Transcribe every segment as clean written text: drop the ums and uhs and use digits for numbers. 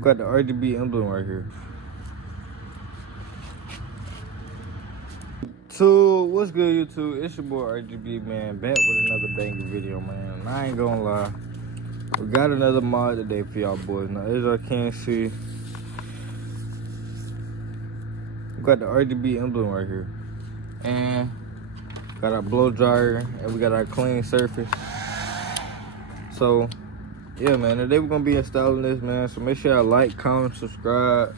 Got the RGB emblem right here. So, what's good, YouTube? It's your boy RGB, man. Back with another banger video, man. And I ain't gonna lie. We got another mod today for y'all boys. Now, as y'all can see, we got the RGB emblem right here. And got our blow dryer, and we got our clean surface. So, yeah, man, today we're gonna be installing this, man. So make sure y'all like, comment, subscribe.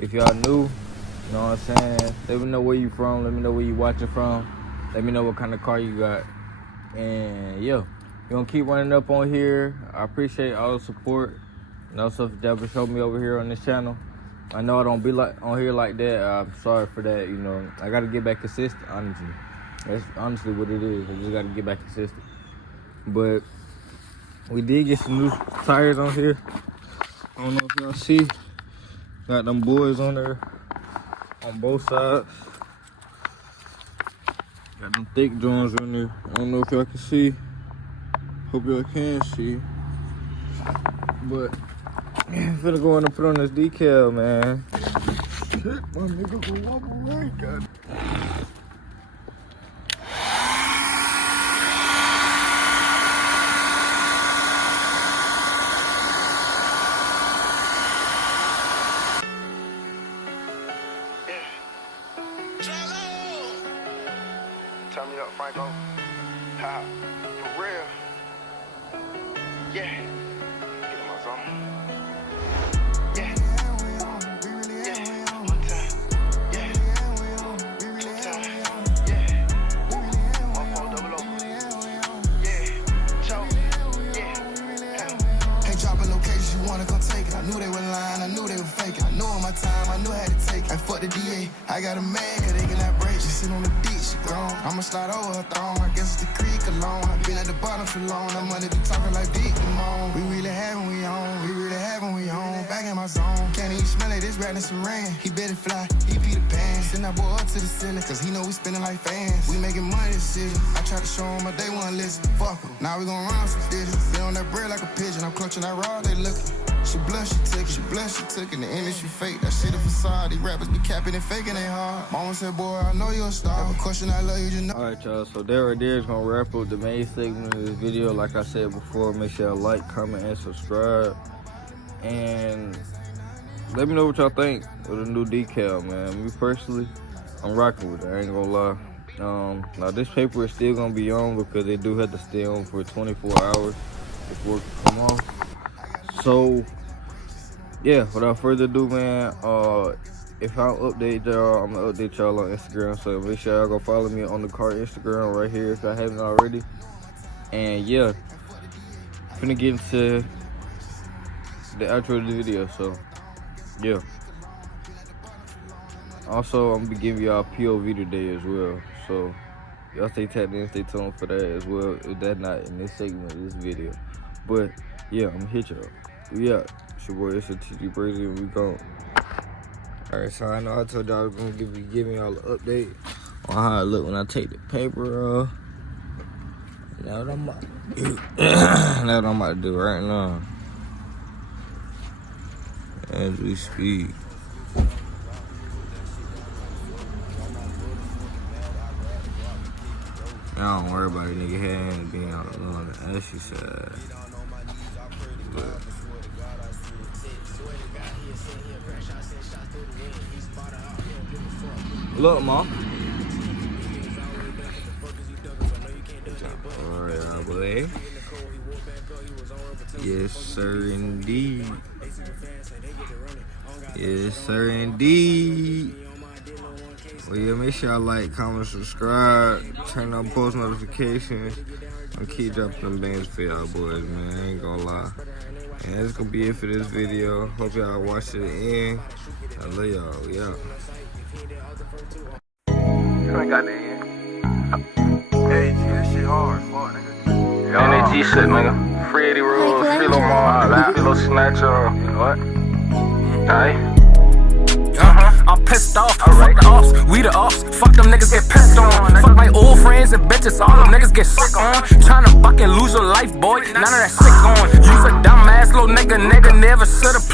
If y'all new, you know what I'm saying? Let me know where you from. Let me know where you watching from. Let me know what kind of car you got. And yeah, you're gonna keep running up on here. I appreciate all the support. You know, so if you ever show me over here on this channel. I know I don't be like on here like that. I'm sorry for that. You know, I gotta get back consistent. Honestly, that's honestly what it is. I just gotta get back consistent. But we did get some new tires on here. I don't know if y'all see. Got them boys on there on both sides. Got them thick joints on there. I don't know if y'all can see. Hope y'all can see. But I'm finna go in and put on this decal, man. Shit, my nigga go walk away, God. Turn me up, Franco. Ha, for real. Yeah. Get in my zone. Yeah. Yeah. One time. Yeah. Two times. Yeah. 1400. Yeah. Choke. Yeah. Hey, dropping locations, you wanna come take it. I knew they were lying, I knew they were faking. I knew on my time, I knew I had to take it. I fuck the DA, I got a man, cause they cannot break. She sit on the beach, she grown. I'ma slide over her throne, I guess it's the creek alone. I've been at the bottom too long, that money be talking like Big Demone. We really having we on, we really having we on. Back in my zone, can't even smell it, it's ratting some rain. He better fly, he Peter Pan. Send that boy up to the ceiling, cause he know we spinning like fans. We making money this city, I try to show him, but they won't listen. Fuck em, now we gon' run some digits. Been on that bread like a pigeon, I'm clutching that rod, they looking. She blush, she took it, she blush, she took it. The industry fake, that shit a facade. These rappers be capping and faking they hard. Mama said, boy, I know you're a star. Have a question, I love you, just know. Alright, y'all, so that right there is gonna wrap up the main segment of this video. Like I said before, make sure y'all like, comment, and subscribe. And let me know what y'all think of the new decal, man. Me personally, I'm rocking with it, I ain't gonna lie. Now this paper is still gonna be on because they do have to stay on for 24 hours before it can come off. So yeah, without further ado, man, if I update y'all, I'm gonna update y'all on Instagram. So make sure y'all go follow me on the car Instagram right here if y'all haven't already. And yeah, finna get into the outro of the video. So yeah. Also, I'm gonna be giving y'all POV today as well. So y'all stay tapped in, stay tuned for that as well. If that's not in this segment of this video. But yeah, I'm gonna hit y'all. We out. It's your boy, it's a TG Brazy, and we gone. Alright, so I know I told y'all I was gonna give y'all an update on how I look when I take the paper off. Now what I'm about to do. Now what I'm about to do right now. As we speak. Y'all don't worry about it, nigga head being on the ashy side. But look, Mom. Alright, boy. Yes, sir, indeed. Yes, sir, indeed. Well, yeah, make sure y'all like, comment, subscribe, turn on post notifications, and keep dropping them bands for y'all boys, man. I ain't gonna lie. And that's gonna be it for this video. Hope y'all watch it to the end. I love y'all. We out. You ain't got that in. Hey, G, that shit hard, fuck, nigga. Man, that G shit, nigga. Free 80 rules, Philo Mall, Philo Snatcher, you know what? Alright. I'm pissed off, fuck the ops, we the ops. Fuck them niggas get pissed on. Fuck my old friends and bitches, all them niggas get sick on. Tryna fucking lose your life, boy, none of that sick on. You's a dumbass little nigga, never should've